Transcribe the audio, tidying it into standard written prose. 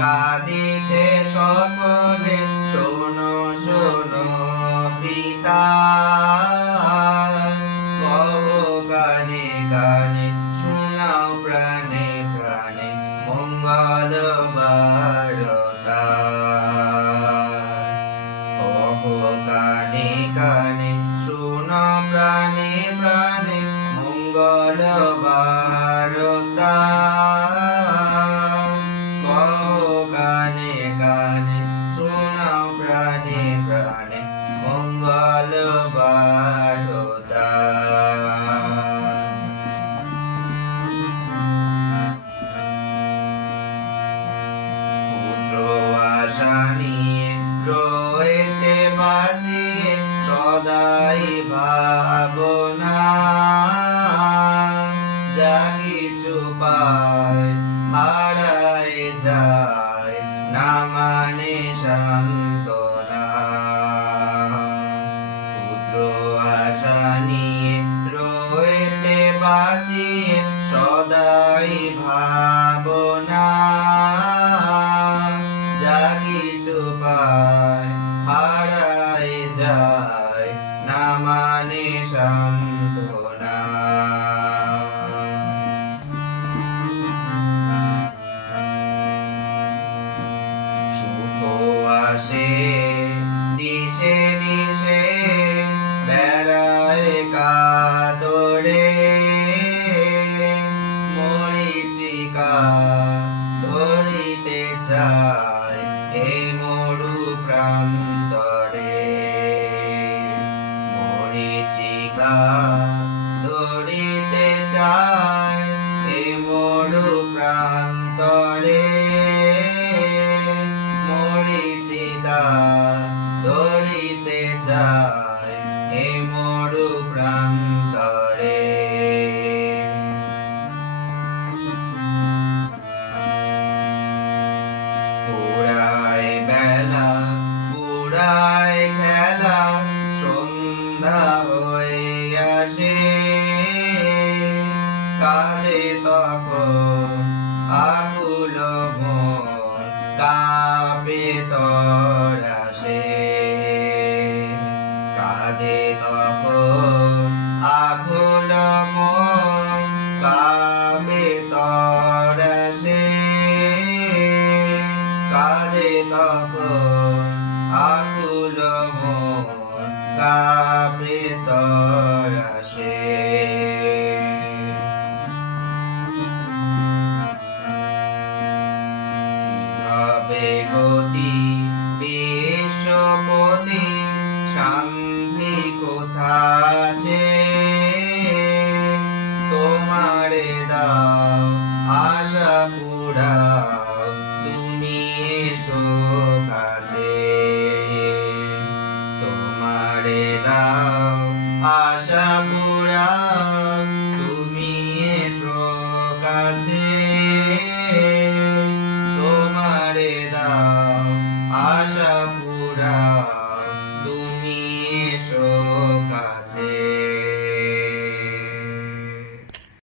কাঁদিছে সকলে শোনো শোনো পিতা কহো কানে কানে শোনাও প্রাণে প্রাণে মঙ্গল বারতা কহো কানে কানে শোনো প্রাণে প্রাণে মঙ্গল বারতা কহো কানে কানে শোনাও প্রাণে প্রাণে মঙ্গল বারতা পুত্র আশা নিয়ে রয়েছে বাঁচিয়ে সদাই ভাবনা যা কিছু পায় হারায় যায় না মানে সান্ত্বনা পুত্র আশা নিয়ে রয়েছে বাঁচিয়ে সদাই ভাবনা যা কিছু পায় হারায় যায় না মানে সান্ত্বনা সুখ আসে দিশে দিশে বেড়ায় কাদরে মরিচিকা ধরিতে চায় এ মরু প্রান্তরে মরিচিকা ধরিতে চায় এ মরু প্রান্তরে মরিচিকা ধরিতে চায় এ মরু প্রান্তরে ফুরায় বেলা ফুরায় খেলা সন্ধ্যা হয়ে আসে কাঁদে তখন আকুল মন কাঁপে তরাসে কাঁদে তখন আকুল মন কাঁপে তরাসে কাঁদে তখন আকুল মন কাঁপে তরাসে হবে গতি বিশ্বপতি শান্তি কোথাছে তোমারে দাও আশা পুরাও তুমি এসো কাছে তোমারে দাও আশা পুরাও